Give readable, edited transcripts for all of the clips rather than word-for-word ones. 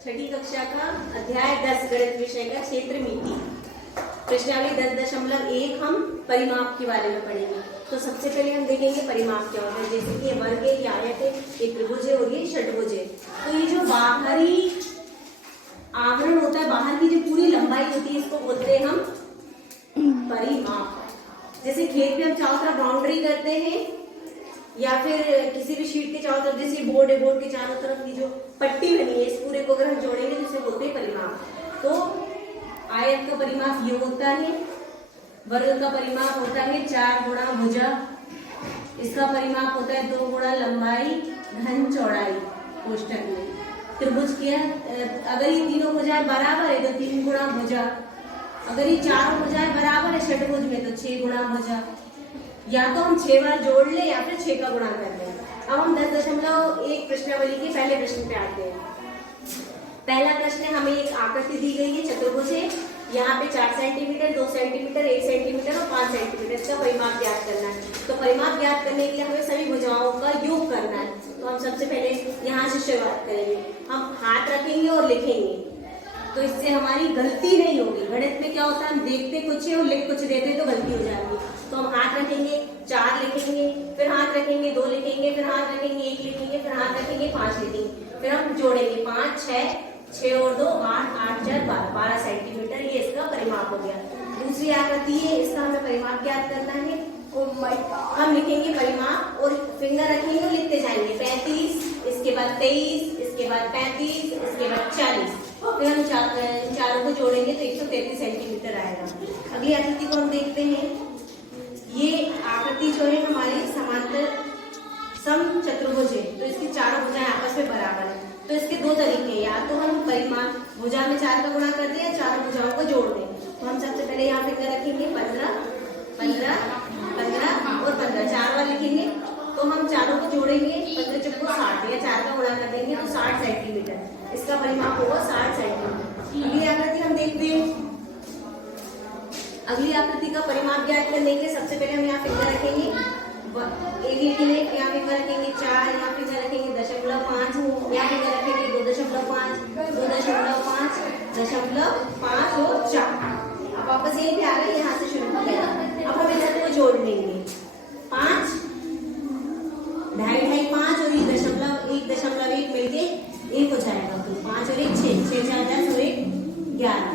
छठी कक्षा का अध्याय 10 गणित विषय का क्षेत्र मिति प्रश्नावली 10.1 हम परिमाप के बारे में पढ़ेंगे। तो सबसे पहले हम देखेंगे परिमाप क्या होता है। जैसे कि ये वर्ग है, ये आयत है, ये त्रिभुज है और ये षटभुज है। तो ये जो बाहरी आवरण होता है, बाहर की जो पूरी लंबाई होती है, इसको बोलते हैं हम परिमाप। जैसे खेत में हम चारों तरफ बाउंड्री करते हैं या फिर किसी भी शीट के चारों तरफ, जैसे बोर्ड है, बोर्ड के चारों तरफ की जो पट्टी बनी है, इस पूरे को अगर हम जोड़ेंगे तो इसे बोलते हैं परिमाप। तो आयत का परिमाप ये होता है, वर्ग का परिमाप होता है 4 गुणा भुजा, इसका परिमाप होता है 2 गुणा लंबाई घन चौड़ाई कोष्ठक में। त्रिभुज की अगर ये तीनों भुजाएं बराबर है तो 3 गुणा भुजा, अगर ये चारों भुजाएं बराबर है षटभुज में तो 6 गुणा भुजा। या तो हम 6 बार जोड़ ले या फिर 6 का गुणा कर ले। अब हम 10.1 प्रश्नावली के पहले प्रश्न पे आते हैं। पहला प्रश्न है, हमें एक आकृति दी गई है, चतुर्भुज है, यहाँ पे 4 सेंटीमीटर, 2 सेंटीमीटर, 1 सेंटीमीटर और 5 सेंटीमीटर, इसका परिमाप ज्ञात करना है। तो परिमाप ज्ञात करने के लिए हमें सभी भुजाओं का योग करना है। तो हम सबसे पहले यहाँ से शुरुआत करेंगे। हम हाथ रखेंगे और लिखेंगे, तो इससे हमारी गलती नहीं होगी। गणित में क्या होता है, हम देखते कुछ है और लिख कुछ देते हैं तो गलती हो जाती है। तो हम हाथ रखेंगे, 4 लिखेंगे, फिर हाथ रखेंगे, 2 लिखेंगे, फिर हाथ रखेंगे, 1 लिखेंगे, फिर हाथ रखेंगे, 5 लिखेंगे, फिर हम जोड़ेंगे 5, 6 और 2 8, 8 4 12, 12 सेंटीमीटर। ये इसका परिमाप हो गया। दूसरी आकृति है, इसका हमें परिमाप ज्ञात करना है। हम लिखेंगे परिमाप और फिंगर रखेंगे और लिखते जाएंगे 35, इसके बाद 23, इसके बाद 35, इसके बाद 40। फिर हम चारों को जोड़ेंगे तो 133 सेंटीमीटर आएगा। अगली आकृति को हम देखते हैं। ये आकृति जो है हमारी समांतर सम चतुर्भुज है, तो इसकी चारों भुजाएं आपस में बराबर है। तो इसके दो तरीके हैं, या तो हम परिमाप भुजा में 4 का गुणा कर दें या चारों भुजाओं को जोड़ दें। तो हम सबसे पहले यहाँ पे क्या रखेंगे, 15, 15, 15 और 15, 4 बार लिखेंगे। तो हम चारों को जोड़ेंगे, 15 चौको 60 या 4 का गुणा कर देंगे तो 60 सेंटीमीटर, इसका परिमाप होगा 60 सेंटीमीटर। अगली आकृति हम देखते हैं। अगली आकृति का परिमाप ज्ञात करने के लिए सबसे पहले हम यहाँ फिंगर रखेंगे, 1 लिखेंगे, यहाँ फिंगर रखेंगे 4, यहाँ फिंगर रखेंगे 0.5, यहाँ फिंगर रखेंगे 2.5, 2.5, 0.5 और 4। अब वापस यही पे आ गए, यहाँ से शुरू किया। अब हम इन सबको जोड़ लेंगे, 5, 2.5, 5 और 1.1 मिलके 1 हो जाएगा। तो 5 और 1 6, 6 4 10 और 1 11,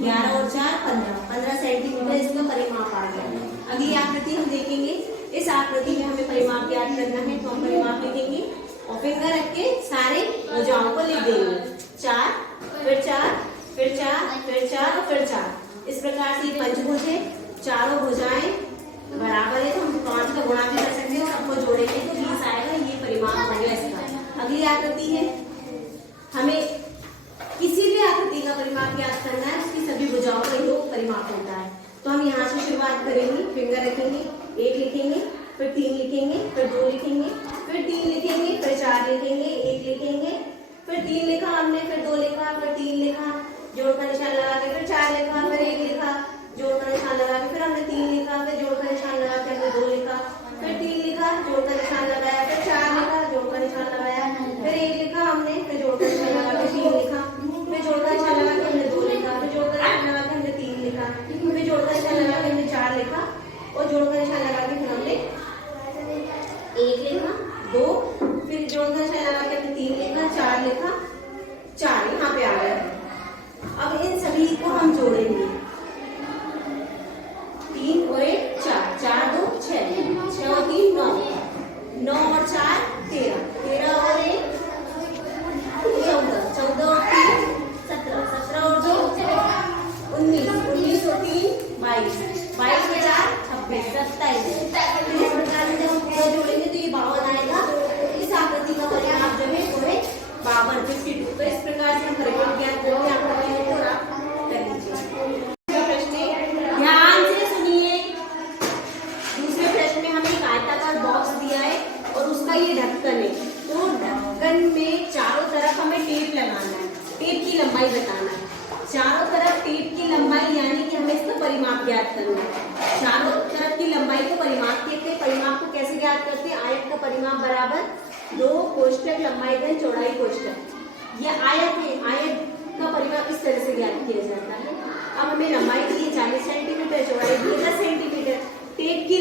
11 और 4 15, 15 सेंटीमीटर इसका परिमाप आ गया। अगली आकृति हम देखेंगे। इस आकृति में हमें परिमाप ज्ञात करना है, तो हम परिमाप लिखेंगे और फिंगर रख के सारे भुजाओं को लिख देंगे, 4, फिर 4, फिर 4, फिर 4 और फिर 4। इस प्रकार से पंचभुज है, चारों भुजाएं बराबर है, तो हम 5 का गुणा भी कर सकते हैं और आपको जोड़ेंगे तो 20 आएगा। ये परिमाप हो गया इसका। अगली आकृति है, हमें किसी भी आकृति का परिमाप ज्ञात करना है, उसकी सभी भुजाओं का योग परिमाप होता है। तो हम यहाँ से शुरुआत करेंगे, फिंगर रखेंगे, 1 लिखेंगे, फिर 3 लिखेंगे, फिर 2 लिखेंगे, फिर 3 लिखेंगे, फिर 4 लिखेंगे, 1 लिखेंगे, फिर 3 लिखा हमने, फिर 2 लिखा, फिर 3 लिखा, जोड़ का निशान लगा के, फिर 4 लिखा, फिर 1 लिखा, जोड़ का निशान लगा के, फिर हमने 3 लिखा, फिर जोड़ का निशान लगा के हमने 2 लिखा, फिर 3 लिखा, जोड़ का निशान लगाया, फिर 4 लिखा, जोड़ का निशान लगाया, फिर 1 लिखा हमने, फिर जोड़ का निशान लगा के 3 लिखा, फिर जोड़ का निशान लगा के हमने 2 लिखा, फिर जोड़ का निशान लगा के हमने 3 लिखा, फिर जोड़ का निशान लगा के हमने 4 लिखा और जोड़ का निशान लगा के फिर हमने 1 लिखा, 2, फिर जोड़ का निशान लगा के हमने 3 लिखा, 4 लिखा, 4 यहाँ पे आ गया। अब इन सभी को हम जोड़ेंगे, 3 और 1 4, 4 2 6, 6 और 3 9, 9 और 4 13, 13 और 1 14, 14 और 3 17, 17 और 2 19, 19 और 3 22, 22 और 4 26, 27। इस प्रकार से जब हम पूरा जोड़ेंगे तो ये 52 आएगा। इस आकृति का परिमाप जो है वो है 52, 52। तो इस प्रकार से हम परिमाप ज्ञात करके आपको और आप कर लीजिए। प्रश्न ध्यान से सुनिए। दूसरे प्रश्न में हमें एक आयताकार बॉक्स दिया है और उसका ये ढक्कन है। तो ढक्कन में चारों तरफ हमें टेप लगाना है, टेप की लंबाई बताना है। चारों तरफ टेप की लंबाई यानी कि हमें इसका परिमाप ज्ञात करना है। चारों तरफ की लंबाई को परिमाप कहते हैं। परिमाप को कैसे ज्ञात करते हैं, आयत का परिमाप बराबर 2 कोष्ठक लंबाई घन चौड़ाई कोष्ठक। यह आयत है, आयत का परिमाप इस तरह से ज्ञात किया जाता है। अब हमें लंबाई दी है 40 सेंटीमीटर, चौड़ाई दी है 10 सेंटीमीटर। टेप की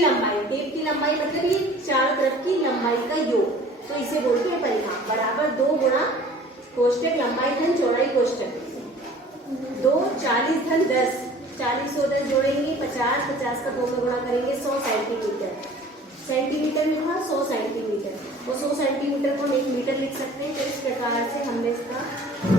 लंबाई मतलब ये चारों तरफ की लंबाई का योग, तो इसे बोलते हैं परिमाप। बराबर 2 गुणा कोष्टक लंबाई धन चौड़ाई कोष्टक 2 40 धन 10, 40 और 10 जोड़ेंगे 50, 50 का 2 में गुणा करेंगे 100 सेंटीमीटर। सेंटीमीटर में था 100 सेंटीमीटर, और 100 सेंटीमीटर को हम 1 मीटर लिख सकते हैं। तो इस प्रकार से हमने इसका